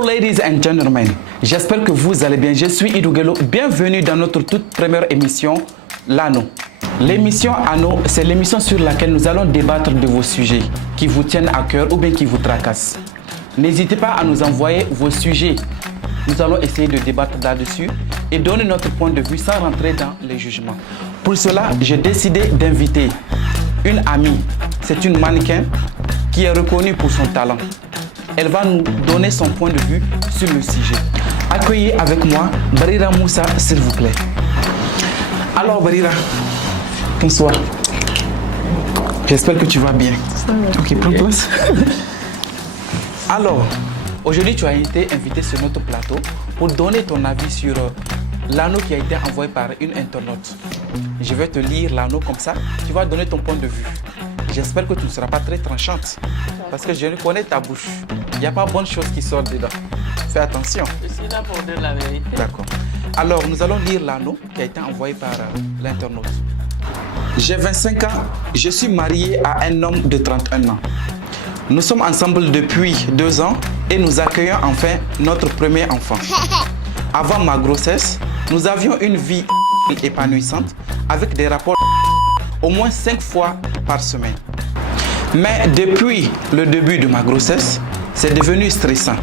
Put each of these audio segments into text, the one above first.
Hello ladies and gentlemen, j'espère que vous allez bien. Je suis Idouguelo, bienvenue dans notre toute première émission, l'Anneau. L'émission Anneau, c'est l'émission sur laquelle nous allons débattre de vos sujets qui vous tiennent à cœur ou bien qui vous tracassent. N'hésitez pas à nous envoyer vos sujets. Nous allons essayer de débattre là-dessus et donner notre point de vue sans rentrer dans les jugements. Pour cela, j'ai décidé d'inviter une amie. C'est une mannequin qui est reconnue pour son talent. Elle va nous donner son point de vue sur le sujet. Accueillez avec moi Barira Moussa, s'il vous plaît. Alors Barira, bonsoir. J'espère que tu vas bien. Ok, prends place. Alors, aujourd'hui tu as été invité sur notre plateau pour donner ton avis sur l'anneau qui a été envoyé par une internaute. Je vais te lire l'anneau comme ça, tu vas donner ton point de vue. J'espère que tu ne seras pas très tranchante parce que je ne connais ta bouche. Il n'y a pas bonne chose qui sort dedans. Fais attention. Je suis là pour dire la vérité. D'accord. Alors, nous allons lire l'anneau qui a été envoyé par l'internaute. J'ai 25 ans, je suis marié à un homme de 31 ans. Nous sommes ensemble depuis 2 ans et nous accueillons enfin notre premier enfant. Avant ma grossesse, nous avions une vie épanouissante avec des rapports au moins 5 fois par semaine. Mais depuis le début de ma grossesse, c'est devenu stressant.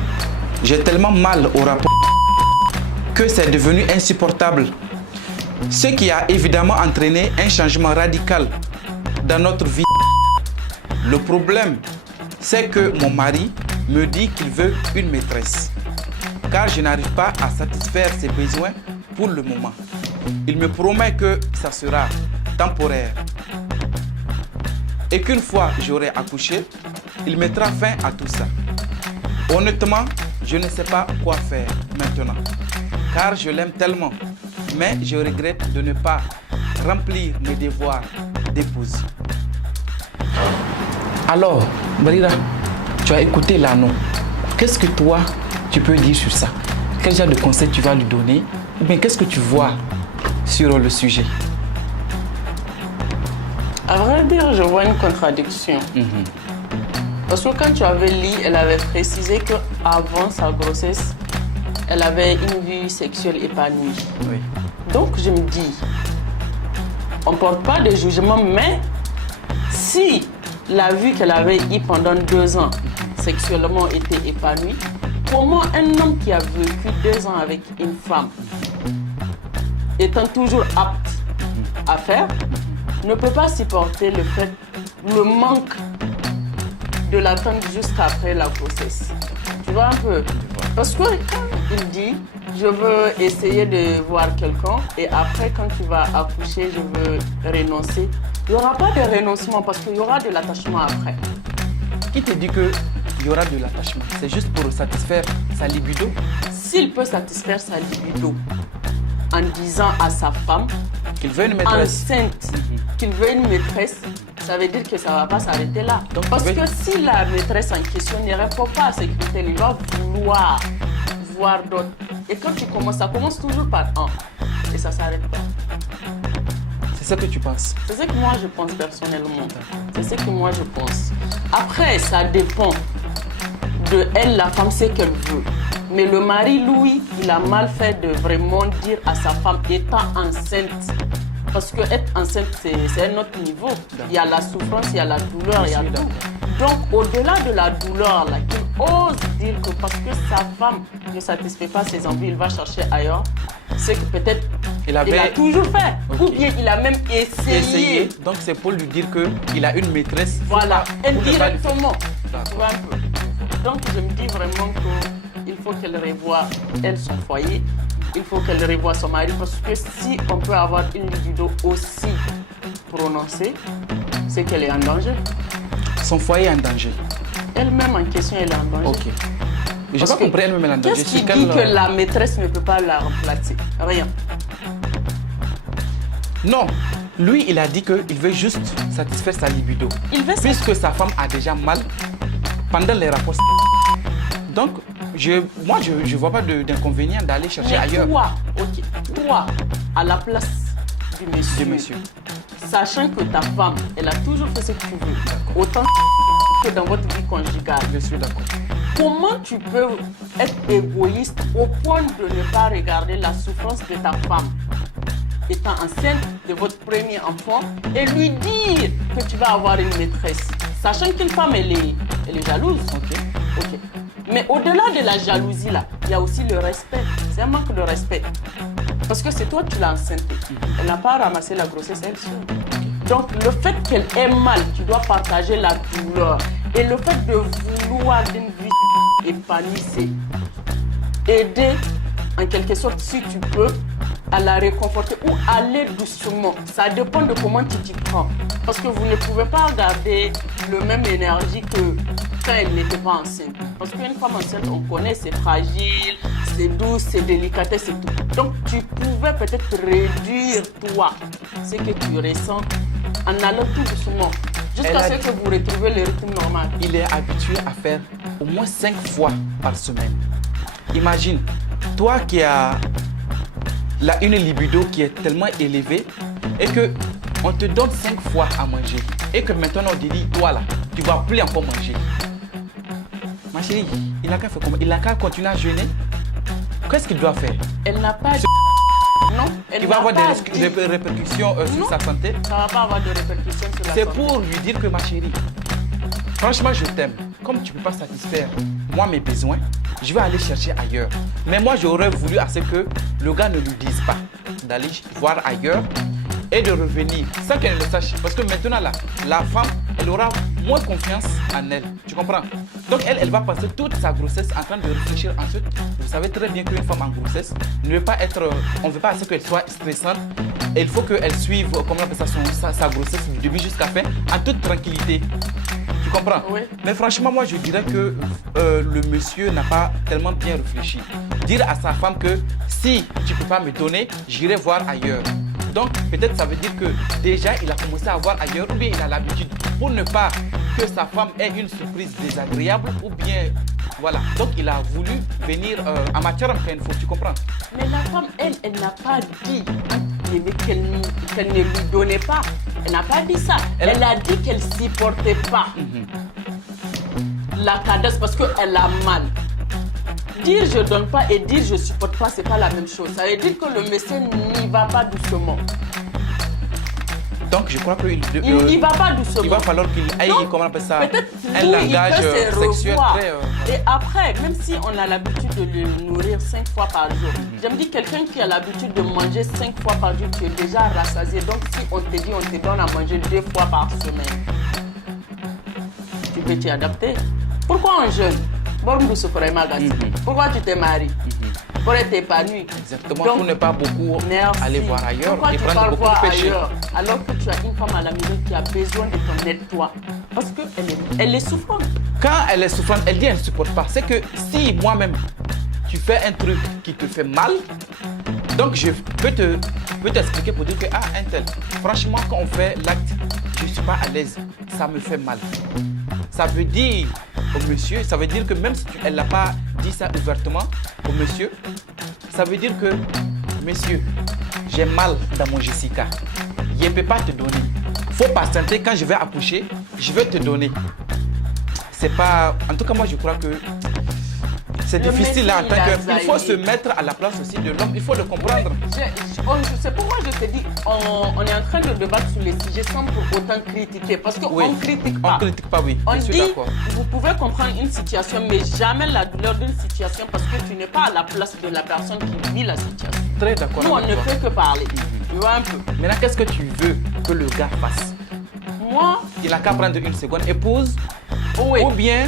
J'ai tellement mal au rapport que c'est devenu insupportable. Ce qui a évidemment entraîné un changement radical dans notre vie. Le problème, c'est que mon mari me dit qu'il veut une maîtresse, car je n'arrive pas à satisfaire ses besoins pour le moment. Il me promet que ça sera temporaire et qu'une fois j'aurai accouché, il mettra fin à tout ça. Honnêtement, je ne sais pas quoi faire maintenant, car je l'aime tellement, mais je regrette de ne pas remplir mes devoirs d'épouse. Alors, Barira, tu as écouté l'anneau. Qu'est-ce que toi, tu peux dire sur ça? Quel genre de conseils tu vas lui donner? Ou bien qu'est-ce que tu vois sur le sujet? À vrai dire, je vois une contradiction. Parce que quand tu avais lu, elle avait précisé qu'avant sa grossesse, elle avait une vie sexuelle épanouie. Oui. Donc je me dis, on ne porte pas de jugement, mais si la vie qu'elle avait eue pendant 2 ans sexuellement était épanouie, comment un homme qui a vécu 2 ans avec une femme, étant toujours apte à faire, ne peut pas supporter le manque de l'attente jusqu'après la grossesse. Tu vois un peu? Parce que quand il dit, je veux essayer de voir quelqu'un et après quand tu vas accoucher, je veux renoncer, il n'y aura pas de renoncement parce qu'il y aura de l'attachement après. Qui te dit qu'il y aura de l'attachement? C'est juste pour satisfaire sa libido? S'il peut satisfaire sa libido en disant à sa femme qu'il veut une maîtresse enceinte, qu'il veut une maîtresse, ça veut dire que ça ne va pas s'arrêter là. Donc, parce que si la maîtresse en question ne répond pas à ses critères, il va vouloir voir d'autres. Et quand tu commences, ça commence toujours par un. Et ça ne s'arrête pas. C'est ce que tu penses? C'est ce que moi je pense personnellement. C'est ce que moi je pense. Après, ça dépend de elle, la femme, ce qu'elle veut. Mais le mari, lui, il a mal fait de vraiment dire à sa femme étant enceinte. Parce que être enceinte, c'est un autre niveau. Il y a la souffrance, il y a la douleur, il y a tout. Donc, au-delà de la douleur, là, qu'il ose dire que parce que sa femme ne satisfait pas ses envies, il va chercher ailleurs, c'est que peut-être il a toujours fait. Okay. Ou bien il a même essayé. Donc, c'est pour lui dire qu'il a une maîtresse. Voilà, indirectement. Tu vois un peu. Donc, je me dis vraiment qu'il faut qu'elle revoie, elle, son foyer. Il faut qu'elle revoie son mari parce que si on peut avoir une libido aussi prononcée, c'est qu'elle est en danger. Son foyer est en danger? Elle-même en question, elle est en danger. Ok. Je n'ai pas compris, elle-même elle est en danger. Qu'est-ce qui dit que la maîtresse ne peut pas la remplacer? Rien. Non. Lui, il a dit qu'il veut juste satisfaire sa libido. Puisque sa femme a déjà mal pendant les rapports. Donc, moi, je ne vois pas d'inconvénient d'aller chercher ailleurs. Toi, à la place du monsieur, sachant que ta femme, elle a toujours fait ce que tu veux, autant que dans votre vie conjugale. Je suis d'accord. Comment tu peux être égoïste au point de ne pas regarder la souffrance de ta femme étant enceinte de votre premier enfant et lui dire que tu vas avoir une maîtresse, sachant qu'une femme, elle est jalouse. Ok. Mais au-delà de la jalousie, là, il y a aussi le respect. C'est un manque de respect. Parce que c'est toi qui l'as enceinte. Elle n'a pas ramassé la grossesse elle seule. Donc le fait qu'elle ait mal, tu dois partager la douleur. Et le fait de vouloir d'une vie épanouie, c'est aider en quelque sorte, si tu peux, à la réconforter ou aller doucement. Ça dépend de comment tu t'y prends. Parce que vous ne pouvez pas garder le même énergie que quand elle n'était pas enceinte. Parce qu'une femme enceinte, on connaît, c'est fragile, c'est douce, c'est délicatesse et tout. Donc tu pouvais peut-être réduire toi ce que tu ressens en allant tout doucement. Jusqu'à ce que vous retrouviez le rythme normal. Il est habitué à faire au moins 5 fois par semaine. Imagine, toi qui as une libido qui est tellement élevée et que on te donne 5 fois à manger et que maintenant on te dit, toi là, tu ne vas plus encore manger. Ma chérie, il n'a qu'à faire comment? Il n'a qu'à continuer à jeûner. Qu'est-ce qu'il doit faire? Elle n'a pas... Non, elle il va avoir des dit... répercussions sur sa santé. Ça ne va pas avoir de répercussions sur la santé. C'est pour lui dire que ma chérie, franchement je t'aime. Comme tu ne peux pas satisfaire moi mes besoins, je vais aller chercher ailleurs. Mais moi j'aurais voulu à ce que le gars ne lui dise pas d'aller voir ailleurs et de revenir sans qu'elle ne le sache. Parce que maintenant là, la femme, elle aura moins confiance en elle. Tu comprends? Donc elle va passer toute sa grossesse en train de réfléchir. Ensuite, vous savez très bien qu'une femme en grossesse ne veut pas être... On ne veut pas à ce qu'elle soit stressante. Et il faut qu'elle suive, comment on appelle ça, sa grossesse du début jusqu'à la fin en toute tranquillité. Tu comprends? Oui. Mais franchement, moi, je dirais que le monsieur n'a pas tellement bien réfléchi. Dire à sa femme que si tu ne peux pas me donner, j'irai voir ailleurs. Donc, peut-être ça veut dire que déjà, il a commencé à voir ailleurs ou bien il a l'habitude pour ne pas que sa femme ait une surprise désagréable ou bien... Voilà. Donc, il a voulu venir en matière quand il faut. Tu comprends? Mais la femme, elle n'a pas dit qu'elle ne lui donnait pas. Elle n'a pas dit ça. Elle a dit qu'elle ne supportait pas la cadence parce qu'elle a mal. Dire je donne pas et dire je supporte pas, c'est pas la même chose. Ça veut dire que le monsieur n'y va pas doucement. Donc je crois qu'il n'y va pas doucement. Il va falloir qu'il aille, comment on appelle ça, un langage sexuel très... Et après, même si on a l'habitude de le nourrir 5 fois par jour, je me dis quelqu'un qui a l'habitude de manger 5 fois par jour, tu es déjà rassasié. Donc si on te dit on te donne à manger 2 fois par semaine, tu peux t'y adapter. Pourquoi on jeûne? Pourquoi tu t'es marié? Pour être épanoui. Exactement, donc, pour ne pas beaucoup aller voir ailleurs. Pourquoi et tu prendre pars beaucoup voir de péché. ailleurs alors que tu as une femme à la maison qui a besoin de ton aide, toi? Parce qu'elle est souffrante. Quand elle est souffrante, elle dit qu'elle ne supporte pas. C'est que si moi-même, tu fais un truc qui te fait mal, donc je peux t'expliquer pour dire que, un tel, franchement, quand on fait l'acte, je ne suis pas à l'aise, ça me fait mal. Ça veut dire au monsieur, ça veut dire que même si elle n'a pas dit ça ouvertement au monsieur, ça veut dire que, monsieur, j'ai mal dans mon Jessica. Je ne peux pas te donner. Il faut patienter, quand je vais accoucher, je vais te donner. C'est pas... En tout cas, moi, je crois que c'est difficile là, en tant que... Il faut se mettre à la place aussi de l'homme, il faut le comprendre. C'est pourquoi je te dis, on est en train de débattre sur les sujets sans pour autant critiquer. Parce qu'on ne critique pas. On ne critique pas, oui. On je suis dit, d'accord. vous pouvez comprendre une situation, mais jamais la douleur d'une situation parce que tu n'es pas à la place de la personne qui vit la situation. Très d'accord. Nous, on ne fait que parler. Tu vois un peu. Maintenant, qu'est-ce que tu veux que le gars fasse? Moi, il n'a qu'à prendre une seconde épouse, oui. Ou bien...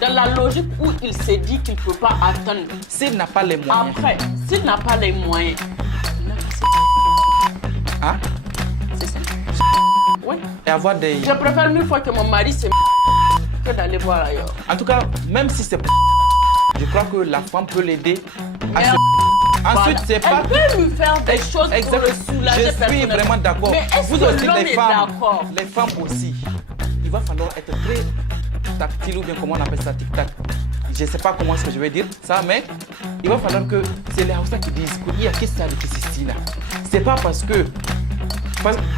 Dans la logique où il s'est dit qu'il ne peut pas attendre. S'il n'a pas les moyens. Après, s'il n'a pas les moyens, il n'a Hein? C'est ça. Oui. Et avoir des... Je préfère 1000 fois que mon mari se que d'aller voir ailleurs. En tout cas, même si c'est... Je crois que la femme peut l'aider à se... Ensuite, c'est pas... Elle peut lui faire des choses pour le soulager. Je suis vraiment d'accord. Mais est-ce vous que aussi, l'homme les est femmes, d'accord? les femmes aussi. Il va falloir être très tactile ou bien comment on appelle ça, tic-tac. Je ne sais pas comment est-ce que je vais dire ça, mais il va falloir que c'est les Hausa qui disent qu'il y a qu'est-ce que c'est là. C'est pas parce que...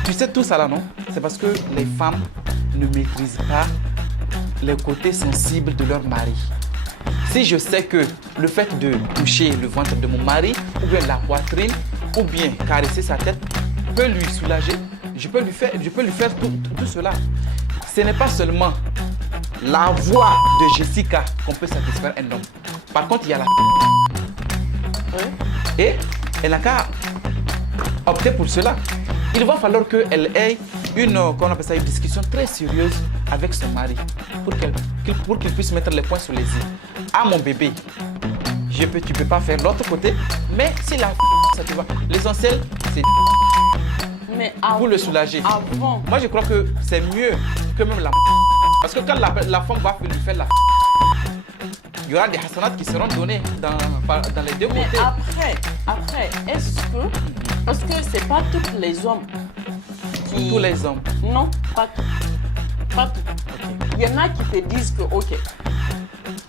Tu sais tout ça là, non? C'est parce que les femmes ne maîtrisent pas les côtés sensibles de leur mari. Si je sais que le fait de toucher le ventre de mon mari, ou bien la poitrine, ou bien caresser sa tête, peut lui soulager, je peux lui faire tout cela. Ce n'est pas seulement la voix de Jessica qu'on peut satisfaire un homme. Par contre, il y a la... Oui. Et elle n'a qu'à opter pour cela. Il va falloir qu'elle ait une discussion très sérieuse avec son mari pour qu'il puisse mettre les points sur les i. Ah mon bébé, tu ne peux pas faire l'autre côté, mais si la ça te va. L'essentiel, c'est Mais pour le soulager. Avant. Moi, je crois que c'est mieux que même la... Parce que quand la femme va lui faire la... Il y aura des hasanats qui seront donnés dans les deux Mais côtés. après, est-ce que... Parce que c'est pas tous les hommes qui... Tous les hommes. Non, pas tout. Pas tout. Il y en a qui te disent que, ok,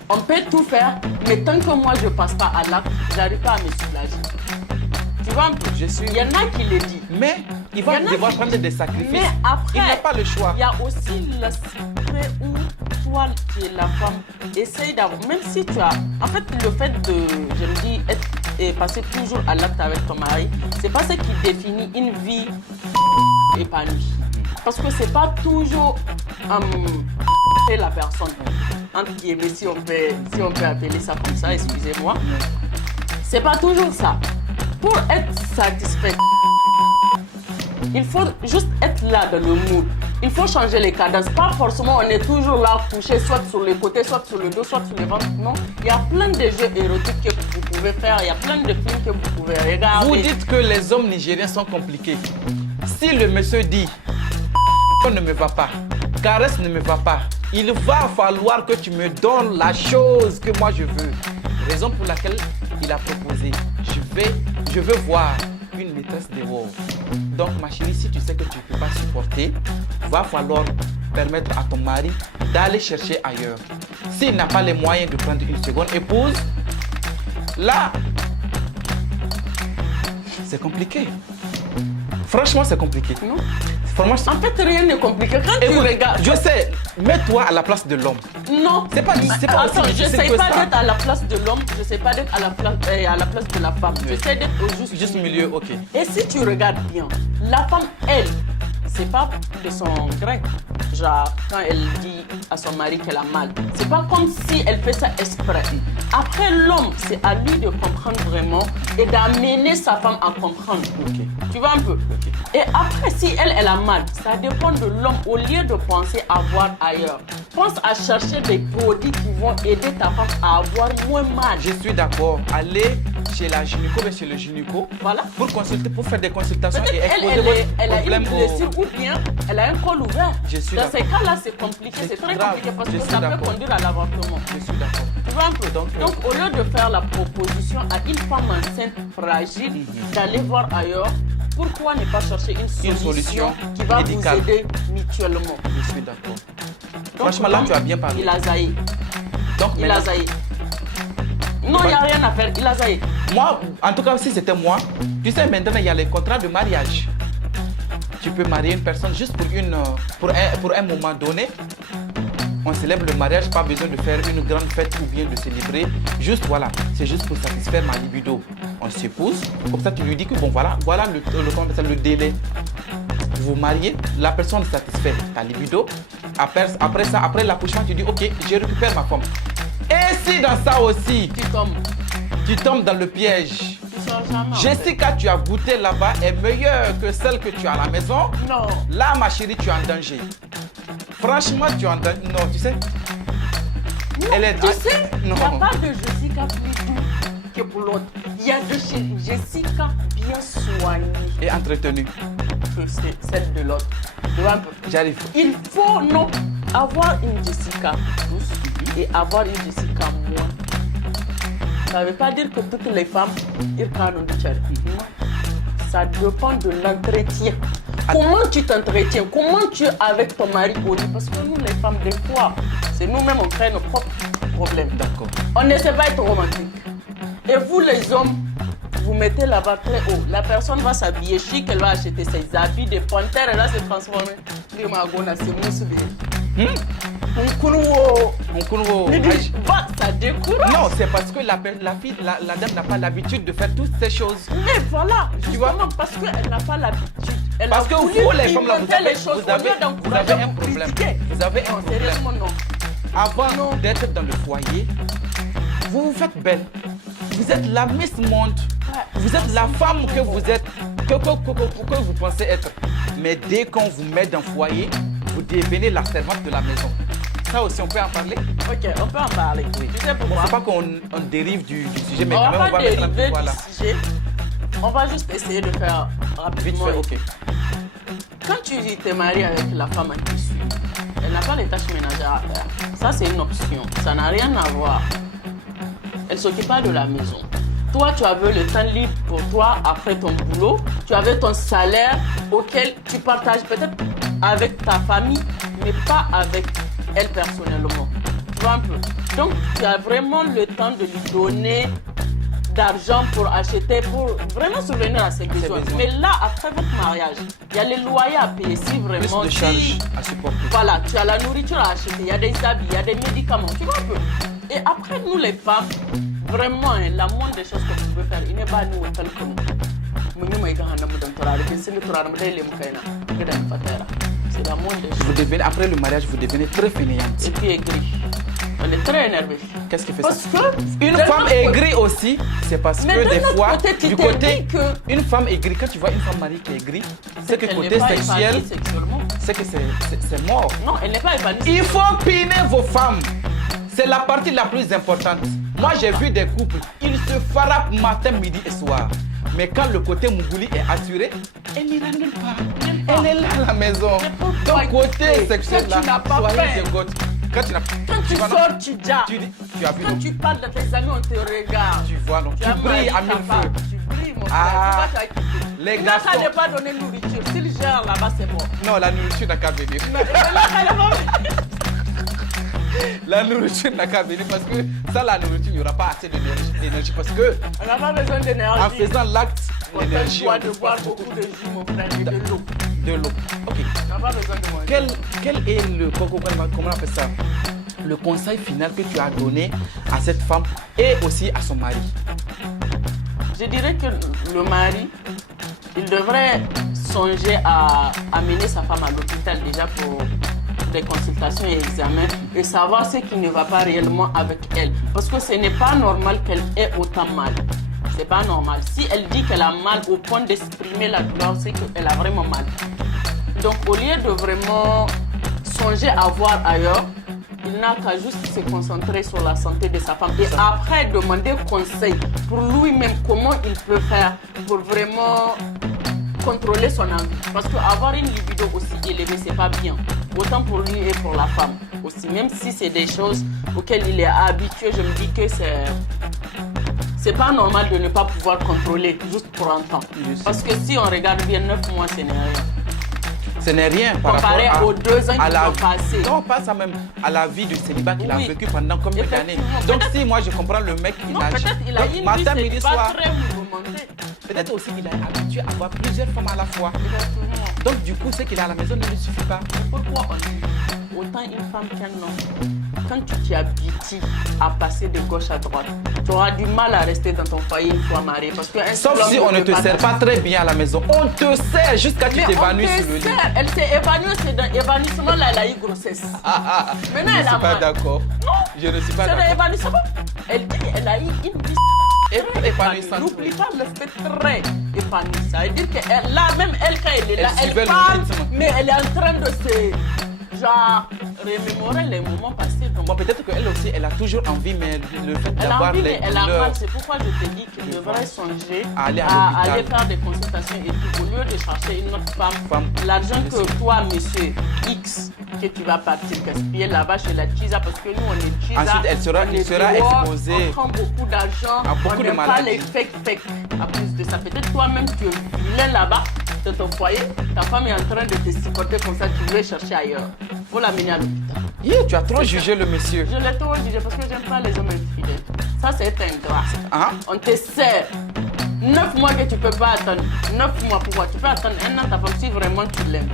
on peut tout faire, mais tant que moi je passe pas à l'acte, j'arrive pas à me soulager. Tu vois un peu? Il y en a qui le disent. Mais il va devoir prendre des sacrifices. Mais après, il n'a pas le choix. Il y a aussi l'aspect où toi, qui es la femme, essaye d'avoir, même si tu as, en fait, le fait de, je me dis, et passer toujours à l'acte avec ton mari, c'est pas ce qui définit une vie épanouie. Parce que c'est pas toujours la personne, entre guillemets, si on peut appeler ça comme ça, excusez-moi. C'est pas toujours ça. Pour être satisfait, il faut juste être là dans le mood. Il faut changer les cadences. Pas forcément on est toujours là couché, soit sur les côtés, soit sur le dos, soit sur le ventre. Non, il y a plein de jeux érotiques que vous pouvez faire. Il y a plein de films que vous pouvez regarder. Vous dites que les hommes nigériens sont compliqués. Si le monsieur dit ne me va pas, caresse ne me va pas, il va falloir que tu me donnes la chose que moi je veux. Raison pour laquelle il a proposé. Je veux voir une maîtresse dehors. Donc ma chérie, si tu sais que tu ne peux pas supporter, va falloir permettre à ton mari d'aller chercher ailleurs. S'il n'a pas les moyens de prendre une seconde épouse, là, c'est compliqué. Franchement, c'est compliqué. Non. Franchement, En fait, rien n'est compliqué. Quand tu regardes... je sais, mets-toi à la place de l'homme. Non. C'est pas Attends, aussi je difficile sais que pas ça. d'être à la place de l'homme, je sais pas d'être à la place de la femme. Oui. J'essaie d'être au Juste milieu, ok. Et si tu regardes bien, la femme, elle, c'est pas de son gré. Genre, quand elle dit à son mari qu'elle a mal, c'est pas comme si elle fait ça exprès. Après, l'homme, c'est à lui de comprendre vraiment et d'amener sa femme à comprendre. Ok. Tu vois un peu? Et après, si elle a mal, ça dépend de l'homme. Au lieu de penser à voir ailleurs, pense à chercher des produits qui vont aider ta femme à avoir moins mal. Je suis d'accord. Allez chez la gynéco, mais chez le gynéco, Voilà. pour faire des consultations et Peut-être exposer votre elle a problème une blessure ou bien elle a un col ouvert. Je suis Dans d'accord. ces cas-là, c'est compliqué, C'est c'est très grave. compliqué parce Je que suis ça peut d'accord. conduire à l'avortement. Je suis d'accord. Tu vois un peu? Donc, Donc, au lieu de faire la proposition à une femme enceinte fragile d'aller voir ailleurs, pourquoi ne pas chercher une solution qui va médicale. vous aider mutuellement? Je suis d'accord. Donc, Franchement, là, tu as bien parlé. Il a zaï. Donc, Il a maintenant, zaï. Non, il n'y a rien à faire. Il a zaï. moi, en tout cas, si c'était moi, tu sais, maintenant, il y a les contrats de mariage. Tu peux marier une personne juste pour un moment donné. On célèbre le mariage, pas besoin de faire une grande fête ou bien de célébrer. Juste voilà, c'est juste pour satisfaire ma libido. On s'épouse, comme ça tu lui dis que bon voilà le délai. Vous vous mariez, la personne satisfait ta libido. Après l'accouchement, tu dis ok, je récupère ma femme. Et si dans ça aussi, tu tombes dans le piège. Tu sors jamais, en fait. Jessica, tu as goûté là-bas est meilleure que celle que tu as à la maison. Non. Là, ma chérie, tu es en danger. Franchement, tu es en danger. Non, tu sais. Elle est... Tu sais, il non. n'y a pas de Jessica plus doux que pour l'autre. Il y a de Jessica bien soignée Et entretenue. que c'est celle de l'autre. Tu vois un peu? J'arrive. Il faut non avoir une Jessica douce et avoir une Jessica moins. Ça ne veut pas dire que toutes les femmes ils canent du tchèque. Non. Ça dépend de l'entretien. Comment tu t'entretiens? Comment tu es avec ton mari au lit? Parce que nous, les femmes, des fois, c'est nous-mêmes, on crée nos propres problèmes. D'accord. On ne sait pas être romantique. Et vous, les hommes, vous mettez là-bas très haut. La personne va s'habiller chic, elle va acheter ses habits de panthère, elle va se transformer. Ça décourage. Non, c'est parce que la dame n'a pas l'habitude de faire toutes ces choses. Mais voilà, Tu vois? justement, parce qu'elle n'a pas l'habitude. Parce que vous, les femmes, là, vous avez un problème. Vous avez un problème. Sérieusement, non. Avant d'être dans le foyer, vous vous faites belle. Vous êtes la Miss Monde. Vous êtes la femme que vous êtes, que vous pensez être. Mais dès qu'on vous met dans le foyer, vous devenez la servante de la maison. Ça aussi, on peut en parler? Ok, on peut en parler. Oui. Tu sais Bon, pourquoi? c'est pas qu'on dérive du sujet, mais On quand va même, on pas va mettre un peu dériver voilà. du sujet. On va juste essayer de faire Vite rapidement. fait, ok. Quand tu te maries avec la femme qui suit, elle n'a pas les tâches ménagères à faire. Ça, c'est une option. Ça n'a rien à voir. Elle ne s'occupe pas de la maison. Toi, tu avais le temps libre pour toi après ton boulot. Tu avais ton salaire auquel tu partages peut-être avec ta famille, mais pas avec elle personnellement. Tu vois un peu. Donc, tu as vraiment le temps de lui donner d'argent pour acheter, pour vraiment subvenir à ses besoins. besoins. Mais là, après votre mariage, il y a les loyers à payer. Si vraiment Plus de charges à supporter. voilà, tu as la nourriture à acheter, il y a des habits, il y a des médicaments, tu vois un peu. Et après, nous les femmes, vraiment, hein, la moindre des choses que tu peux faire, il n'est pas nous autant que nous. C'est la moindre des choses. Après le mariage, vous devenez très fainéante. Et puis aigrie. Elle est très énervée. Qu'est-ce qui fait Parce ça? que Une femme aigrie aussi, c'est parce mais que d'un des autre fois, côté, tu du t'es côté, dit que une femme aigrie, quand tu vois une femme mariée qui est aigrie, c'est que elle côté n'est pas sexuel, épanouie sexuellement. c'est que c'est mort. Non, elle n'est pas épanouie. Il faut piner vos femmes. C'est la partie la plus importante. Moi, j'ai vu des couples, ils se frappent matin, midi et soir. Mais quand le côté Mougouli est assuré, elle n'ira nulle part. Elle est là à la maison. Donc, côté sexuel, quand tu n'as là, pas soyez faim. égotes. Quand tu n'as Quand tu vois, non, sors, tu jappes. tu as vu, Quand non, tu parles de tes amis, on te regarde. tu vois, non, tu as brilles à marié mille ta feux. femme. Tu brilles, mon frère. Ah, Tu vois, tu as- les Il n'a qu'à garçons. ne pas donner nourriture. S'il gère là-bas, c'est bon. Non, la nourriture n'a qu'à venir. Mais là, elle va venir. La nourriture n'a qu'à venir parce que sans la nourriture, il n'y aura pas assez d'énergie parce que On n'a pas besoin d'énergie. en faisant l'acte, On a l'énergie, besoin on de boire beaucoup de jus, mon frère, et de l'eau. de l'eau. Ok. On n'a pas besoin de manger. Quel est le comment on appelle ça? Le conseil final que tu as donné à cette femme et aussi à son mari? Je dirais que le mari, il devrait songer à amener sa femme à l'hôpital déjà pour des consultations et examens et savoir ce qui ne va pas réellement avec elle. Parce que ce n'est pas normal qu'elle ait autant mal. C'est pas normal. Si elle dit qu'elle a mal au point d'exprimer la douleur, c'est qu'elle a vraiment mal. Donc au lieu de vraiment songer à voir ailleurs, il n'a qu'à juste se concentrer sur la santé de sa femme et après demander conseil pour lui-même comment il peut faire pour vraiment contrôler son envie. Parce qu'avoir une libido aussi élevée, c'est pas bien. Autant pour lui et pour la femme aussi. Même si c'est des choses auxquelles il est habitué, je me dis que c'est pas normal de ne pas pouvoir contrôler juste pour un temps. Parce que si on regarde bien, 9 mois, ce n'est rien. Ce n'est rien par Comparé rapport aux 2 ans à qui la ont passé. Non, pas ça même, à la vie de célibat qu'il Oui. a vécu pendant combien d'années. Effectivement. Donc si moi je comprends le mec, il Non, a peut-être il a donc, une matin, vie, midi, c'est pas soir. très mouvementé. Peut-être aussi qu'il est habitué à avoir plusieurs femmes à la fois. Exactement. Donc du coup, ce qu'il a à la maison ne lui suffit pas. Pourquoi on dit autant une femme qu'un homme, quand tu t'y habitues à passer de gauche à droite, tu auras du mal à rester dans ton foyer une fois marié. Parce que Sauf si on ne te sert pas très bien à la maison. On te sert jusqu'à ce que tu t'évanouis sur le lit. Elle s'est évanouie, c'est dans l'évanouissement là, elle a eu grossesse. Je Maintenant, ne elle a suis pas mal. d'accord. Non, Je ne suis pas c'est dans d'accord. l'évanouissement. Elle dit qu'elle a eu une vie très Épanouissante, N'oublie oui. pas l'aspect très épanoui. Ça veut dire que là, même elle, quand elle est là, Elle elle suivait le parle, rythme. mais elle est en train de se remémorer les moments passés. Donc, Bon, peut-être qu'elle aussi, elle a toujours envie, mais le fait elle a d'avoir envie, les mais elle a douleurs. mal. C'est pourquoi je te dis qu'il devrait songer À aller à à l'hôpital. aller faire des consultations et tout. Au lieu de chercher une autre femme, Femme. l'argent Bien que sûr. toi, monsieur X, que tu vas partir gaspiller là-bas chez la Chisa, parce que nous, on est Chisa. Ensuite, elle sera- on il est sera dehors, exposé On prend beaucoup d'argent. à beaucoup on de n'aime pas maladies. les fake. À plus de ça, peut-être toi-même, tu es vilain là-bas, dans ton foyer. Ta femme est en train de te supporter comme ça, tu veux chercher ailleurs. Faut l'amener à l'hôpital. Yeah, tu as trop jugé le monsieur. Je l'ai trop jugé parce que j'aime pas les hommes infidèles. Ça, c'est ingrat. Hein? On te sert 9 mois que tu peux pas attendre. 9 mois, pourquoi? Tu peux attendre un an ta femme si vraiment tu l'aimes.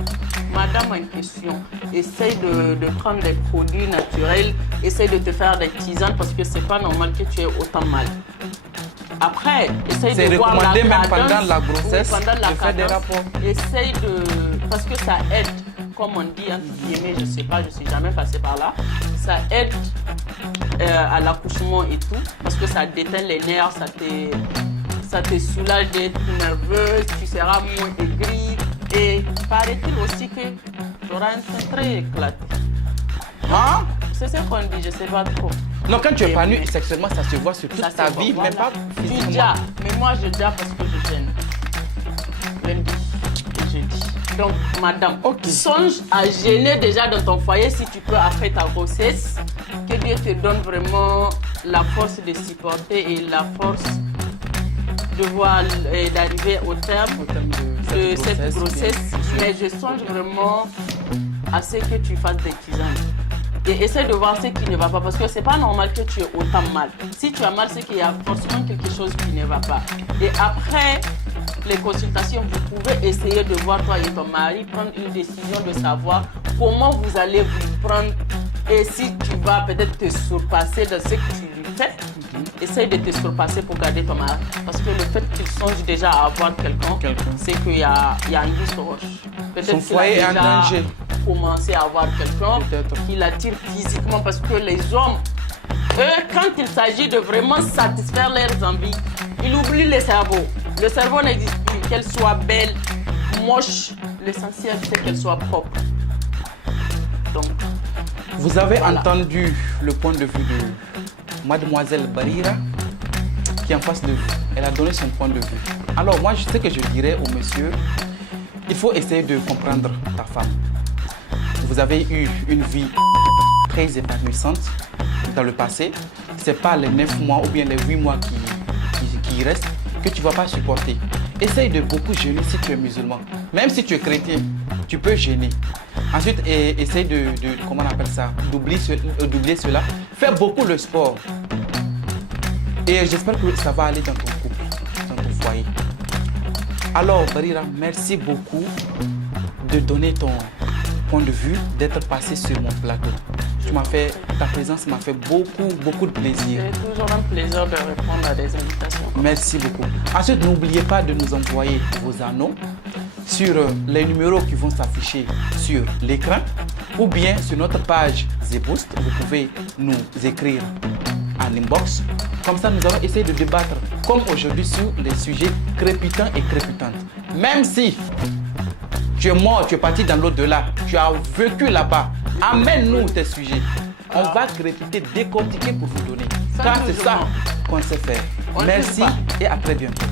madame en question, essaye de prendre des produits naturels, essaye de te faire des tisanes parce que c'est pas normal que tu aies autant mal. Après, essaye de voir la recommandé même cadence, pendant la grossesse pendant la de faire des cadence. rapports. Essaye de... Parce que ça aide, comme on dit, entre guillemets, je sais pas, je suis jamais passée par là. Ça aide à l'accouchement et tout, parce que ça déteint les nerfs, ça te soulage d'être nerveuse, tu seras moins aigrie. Et paraît-il aussi que tu auras un teint très éclaté. Hein? C'est ce qu'on dit, je sais pas trop. Non, quand tu es épanouie sexuellement, ça se voit sur toute ta vie, voilà. même pas Tu physiquement. déjà, mais moi je dis parce que je gêne. Lundi et jeudi. Donc, madame, songe à gêner déjà dans ton foyer si tu peux après ta grossesse. Que Dieu te donne vraiment la force de supporter et la force de voir et d'arriver au terme de cette grossesse. Mais je songe vraiment à ce que tu fasses des tisanes. Et essaie de voir ce qui ne va pas parce que c'est pas normal que tu aies autant mal. Si tu as mal, c'est qu'il y a forcément quelque chose qui ne va pas. Et après les consultations, vous pouvez essayer de voir toi et ton mari prendre une décision de savoir comment vous allez vous prendre et si tu vas peut-être te surpasser dans ce que tu lui fais. Essaye de te surpasser pour garder ton mari. Parce que le fait qu'il songe déjà à avoir quelqu'un, c'est qu'il y a une vie sur roche. Peut-être qu'il a déjà commencé à avoir quelqu'un qui l'attire physiquement parce que les hommes, eux, quand il s'agit de vraiment satisfaire leurs envies, ils oublient le cerveau. Le cerveau n'existe plus, qu'elle soit belle, moche, l'essentiel c'est qu'elle soit propre. Donc, vous avez entendu le point de vue de Mademoiselle Barira qui est en face de vous. Elle a donné son point de vue. Alors moi, ce que je dirais au monsieur, il faut essayer de comprendre ta femme. Vous avez eu une vie très épanouissante dans le passé. Ce n'est pas les 9 mois ou bien les 8 mois qui restent que tu ne vas pas supporter. Essaye de beaucoup jeûner si tu es musulman. Même si tu es chrétien, tu peux jeûner. Ensuite, essaye comment on appelle ça, d'oublier cela. Fais beaucoup le sport. Et j'espère que ça va aller dans ton couple, dans ton foyer. Alors, Barira, merci beaucoup de donner ton point de vue, d'être passé sur mon plateau. Ta présence m'a fait beaucoup de plaisir. C'est toujours un plaisir de répondre à des invitations. Merci beaucoup. Ensuite, n'oubliez pas de nous envoyer vos anneaux sur les numéros qui vont s'afficher sur l'écran ou bien sur notre page Zboost. Vous pouvez nous écrire en inbox. Comme ça, nous allons essayer de débattre comme aujourd'hui sur les sujets crépitants et crépitantes. Même si tu es mort, tu es parti dans l'au-delà, tu as vécu là-bas, amène-nous tes sujets. On va crépiter, décortiquer pour vous donner. Car c'est ça qu'on sait faire. Merci et à très bientôt.